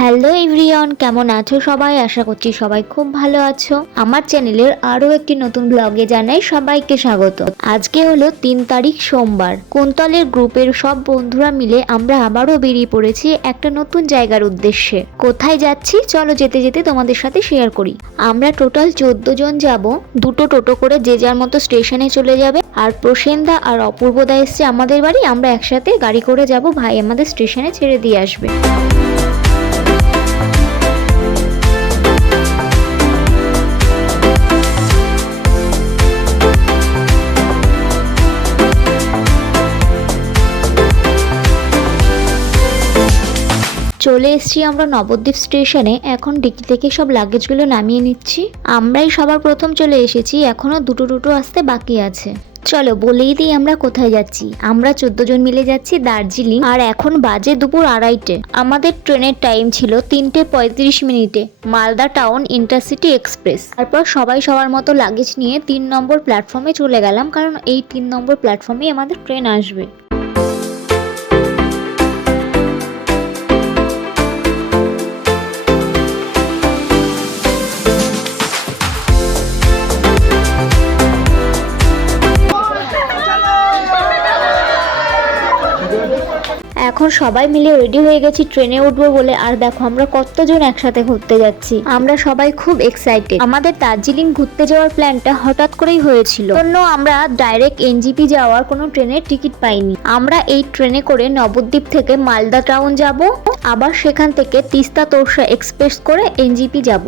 Hello everyone, কেমন আছো সবাই? আশা করছি সবাই খুব ভালো আছো। আমার চ্যানেলের আরও একটি নতুন ব্লগে জানাই সবাইকে স্বাগত। আজকে হলো 3 তারিখ সোমবার। কুন্তলের গ্রুপের সব বন্ধুরা মিলে আমরা আবারও বেরিয়ে পড়েছি একটা নতুন জায়গার উদ্দেশ্যে। কোথায় যাচ্ছি চলো যেতে যেতে তোমাদের সাথে শেয়ার করি। আমরা টোটাল 14 জন যাব। দুটো টোটো করে যে যার মতো স্টেশনে চলে যাবে। আর প্রসেনদা আর অপূর্বদা এসছে আমাদের বাড়ি, আমরা একসাথে গাড়ি করে যাব, ভাই আমাদের স্টেশনে ছেড়ে দিয়ে আসবে। চলে এসেছি আমরা নবদ্বীপ স্টেশনে। এখন ডিকি থেকে সব লাগেজগুলো নামিয়ে নিচ্ছি। আমরাই সবার প্রথম চলে এসেছি, এখনো দুটো টোটো আসতে বাকি আছে। চলো বলেই দিই আমরা কোথায় যাচ্ছি। আমরা 14 জন মিলে যাচ্ছি দার্জিলিং, আর এখন বাজে দুপুর 2:30। আমাদের ট্রেনের টাইম ছিল 3:35 মালদা টাউন ইন্টারসিটি এক্সপ্রেস। তারপর সবাই সবার মতো লাগেজ নিয়ে 3 নম্বর প্ল্যাটফর্মে চলে গেলাম, কারণ এই 3 নম্বর প্ল্যাটফর্মে আমাদের ট্রেন আসবে। এখন সবাই মিলে রেডি হয়ে গেছি ট্রেনে উঠবো বলে। আর দেখো আমরা কতজন একসাথে ঘুরতে যাচ্ছি, আমরা সবাই খুব এক্সাইটেড। আমাদের দার্জিলিং ঘুরতে যাওয়ার প্ল্যানটা হঠাৎ করেই হয়েছিল, জন্য আমরা ডাইরেক্ট এনজিপি যাওয়ার কোনো ট্রেনের টিকিট পাইনি। আমরা এই ট্রেনে করে নবদ্বীপ থেকে মালদা টাউন যাব, আবার সেখান থেকে তিস্তা তোরসা এক্সপ্রেস করে এনজিপি যাব।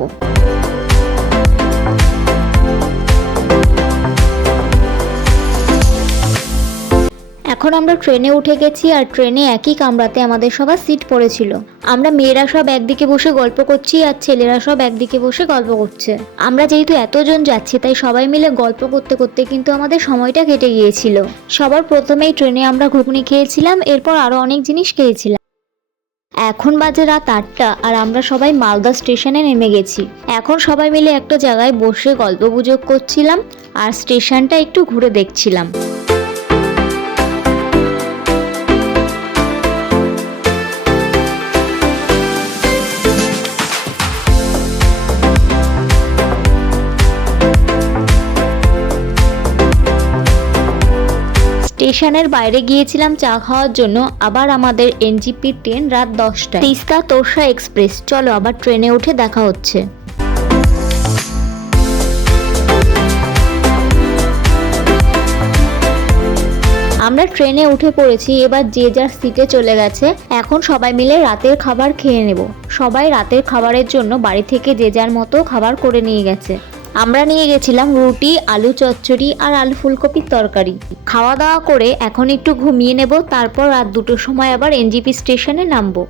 এখন আমরা ট্রেনে উঠে গেছি, আর ট্রেনে একই কামরাতে আমাদের সবার সিট পড়েছিল। আমরা মেয়েরা সব একদিকে বসে গল্প করছি, আর ছেলেরা সব একদিকে বসে গল্প করছে। আমরা যেহেতু এতজন যাচ্ছি, তাই সবাই মিলে গল্প করতে করতে কিন্তু আমাদের সময়টা কেটে গিয়েছিল। সবার প্রথমেই ট্রেনে আমরা ঘুগনি খেয়েছিলাম, এরপর আরো অনেক জিনিস খেয়েছিলাম। এখন বাজে রাত 8টা, আর আমরা সবাই মালদা স্টেশনে নেমে গেছি। এখন সবাই মিলে একটা জায়গায় বসে গল্প গুজব করছিলাম, আর স্টেশনটা একটু ঘুরে দেখছিলাম। স্টেশনের বাইরে গিয়েছিলাম চা খাওয়ার জন্য। আবার আমাদের এনজিপি ট্রেন রাত 10টায়, তিস্তা তোরসা এক্সপ্রেস। চলো আবার ট্রেনে উঠে দেখা হচ্ছে। আমরা ট্রেনে উঠে পড়েছি, এবার যে যার সিটে চলে গেছে। এখন সবাই মিলে রাতের খাবার খেয়ে নেব। সবাই রাতের খাবারের জন্য বাড়ি থেকে যে যার মতো খাবার করে নিয়ে গেছে। আমরা নিয়ে গেছিলাম রুটি, আলু চচ্চড়ি আর আলু ফুলকপির তরকারি। খাওয়া দাওয়া করে এখন একটু ঘুমিয়ে নেব, তারপর রাত 2টোর সময় আবার এনজিপি স্টেশনে নামবো।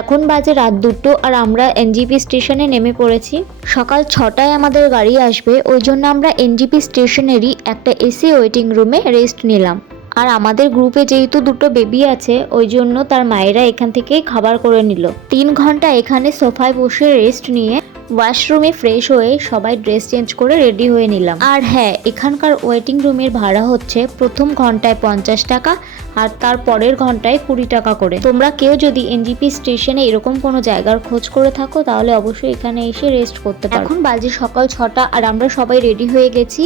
এখন বাজে রাত 2টো, আর আমরা এনজিপি স্টেশনে নেমে পড়েছি। সকাল 6টায় আমাদের গাড়ি আসবে, ওই জন্য আমরা এনজিপি স্টেশনেরই একটা এসি ওয়েটিং রুমে রেস্ট নিলাম। আর আমাদের গ্রুপে যেহেতু দুটো বেবি আছে, ওই জন্য তার মায়েরা এখান থেকে খাবার করে নিল। 3 ঘন্টা এখানে সোফায় বসে রেস্ট নিয়ে ওয়াশরুমে ফ্রেশ হয়ে সবাই ড্রেস চেঞ্জ করে রেডি হয়ে নিলাম। আর হ্যাঁ, এখানকার ওয়েটিং রুমের ভাড়া হচ্ছে প্রথম ঘন্টায় 50 টাকা, আর তার পরের ঘন্টায় 20 টাকা করে। তোমরা কেউ যদি এনজিপি স্টেশনে এরকম কোনো জায়গার খোঁজ করে থাকো, তাহলে অবশ্যই এখানে এসে রেস্ট করতে পারো। এখন বাজে সকাল 6টা, আর আমরা সবাই রেডি হয়ে গেছি।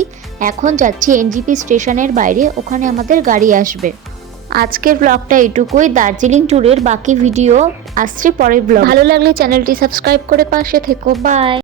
এখন যাচ্ছি এনজিপি স্টেশনের বাইরে, ওখানে আমাদের গাড়ি আসবে। আজকের ব্লগটা এটুকুই। দার্জিলিং ট্যুরের বাকি ভিডিও আসছে পরের ব্লগ। ভালো লাগলে চ্যানেলটি সাবস্ক্রাইব করে পাশে থেকো। বাই।